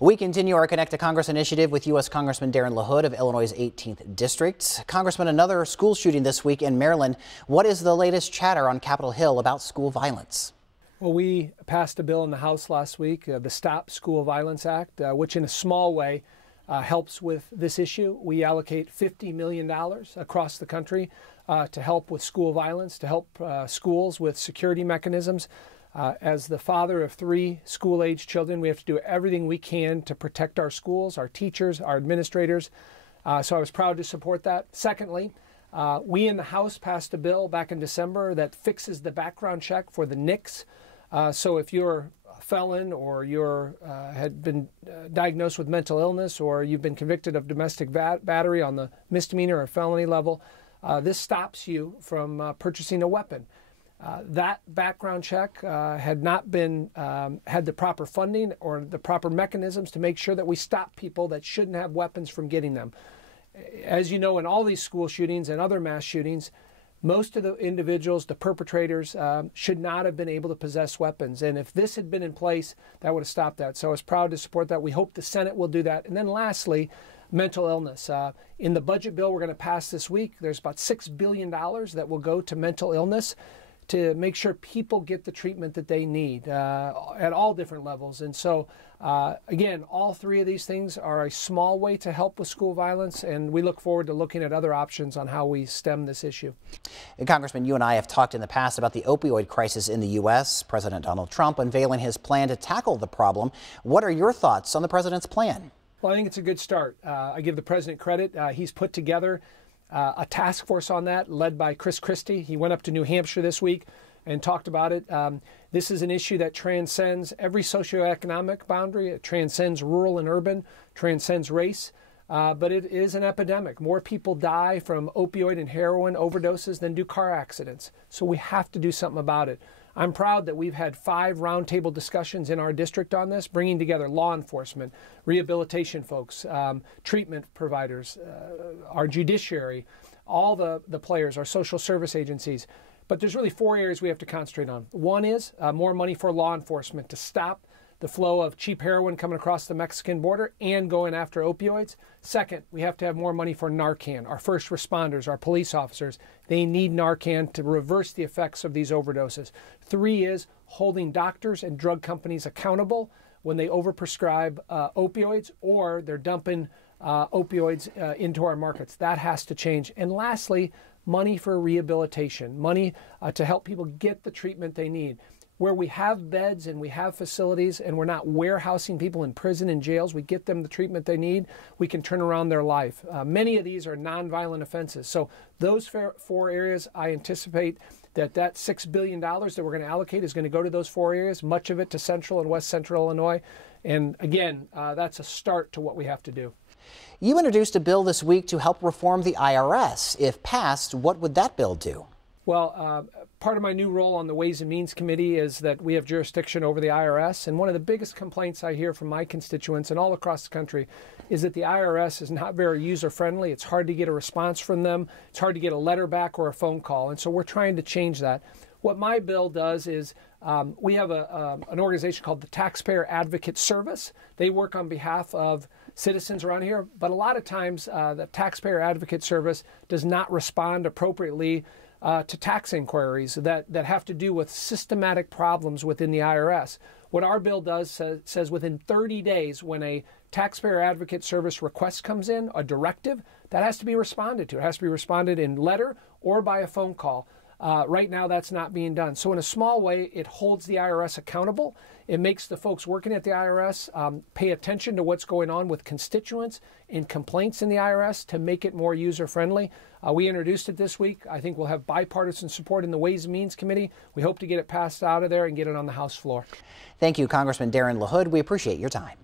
We continue our Connect to Congress initiative with U.S. Congressman Darin LaHood of Illinois' 18th District. Congressman, another school shooting this week in Maryland. What is the latest chatter on Capitol Hill about school violence? Well, we passed a bill in the House last week, the Stop School Violence Act, which in a small way helps with this issue. We allocate $50 million across the country to help with school violence, to help schools with security mechanisms. As the father of 3 school-age children, we have to do everything we can to protect our schools, our teachers, our administrators. So I was proud to support that. Secondly, we in the House passed a bill back in December that fixes the background check for the NICS. So if you're a felon or you're had been diagnosed with mental illness or you've been convicted of domestic battery on the misdemeanor or felony level, this stops you from purchasing a weapon. That background check had not been had the proper funding or the proper mechanisms to make sure that we stop people that shouldn't have weapons from getting them. As you know, in all these school shootings and other mass shootings, most of the individuals, the perpetrators, should not have been able to possess weapons. And if this had been in place, that would have stopped that. So I was proud to support that. We hope the Senate will do that. And then lastly, mental illness. In the budget bill we're going to pass this week, there's about $6 billion that will go to mental illness, to make sure people get the treatment that they need at all different levels. And so, again, all 3 of these things are a small way to help with school violence, and we look forward to looking at other options on how we stem this issue. And Congressman, you and I have talked in the past about the opioid crisis in the U.S., President Donald Trump unveiling his plan to tackle the problem. What are your thoughts on the president's plan? Well, I think it's a good start. I give the president credit. He's put together a task force on that, led by Chris Christie. He went up to New Hampshire this week and talked about it. This is an issue that transcends every socioeconomic boundary. It transcends rural and urban, transcends race, but it is an epidemic. More people die from opioid and heroin overdoses than do car accidents. So we have to do something about it. I'm proud that we've had 5 roundtable discussions in our district on this, bringing together law enforcement, rehabilitation folks, treatment providers, our judiciary, all the players, our social service agencies. But there's really 4 areas we have to concentrate on. One is more money for law enforcement to stop the flow of cheap heroin coming across the Mexican border and going after opioids. Second, we have to have more money for Narcan. Our first responders, our police officers, they need Narcan to reverse the effects of these overdoses. 3 is holding doctors and drug companies accountable when they overprescribe opioids or they're dumping opioids into our markets. That has to change. And lastly, money for rehabilitation, money to help people get the treatment they need. Where we have beds and we have facilities and we're not warehousing people in prison and jails, we get them the treatment they need, we can turn around their life. Many of these are nonviolent offenses. So those 4 areas, I anticipate that $6 billion that we're going to allocate is going to go to those 4 areas, much of it to Central and West Central Illinois. And again, that's a start to what we have to do. You introduced a bill this week to help reform the IRS. If passed, what would that bill do? Well, part of my new role on the Ways and Means Committee is that we have jurisdiction over the IRS. And one of the biggest complaints I hear from my constituents and all across the country is that the IRS is not very user-friendly. It's hard to get a response from them. It's hard to get a letter back or a phone call. And so we're trying to change that. What my bill does is we have an organization called the Taxpayer Advocate Service. They work on behalf of citizens around here, but a lot of times the Taxpayer Advocate Service does not respond appropriately to tax inquiries that have to do with systematic problems within the IRS. What our bill does says within 30 days when a Taxpayer Advocate Service request comes in, a directive, that has to be responded to. It has to be responded in letter or by a phone call. Right now, that's not being done. So in a small way, it holds the IRS accountable. It makes the folks working at the IRS pay attention to what's going on with constituents and complaints in the IRS to make it more user-friendly. We introduced it this week. I think we'll have bipartisan support in the Ways and Means Committee. We hope to get it passed out of there and get it on the House floor. Thank you, Congressman Darin LaHood. We appreciate your time.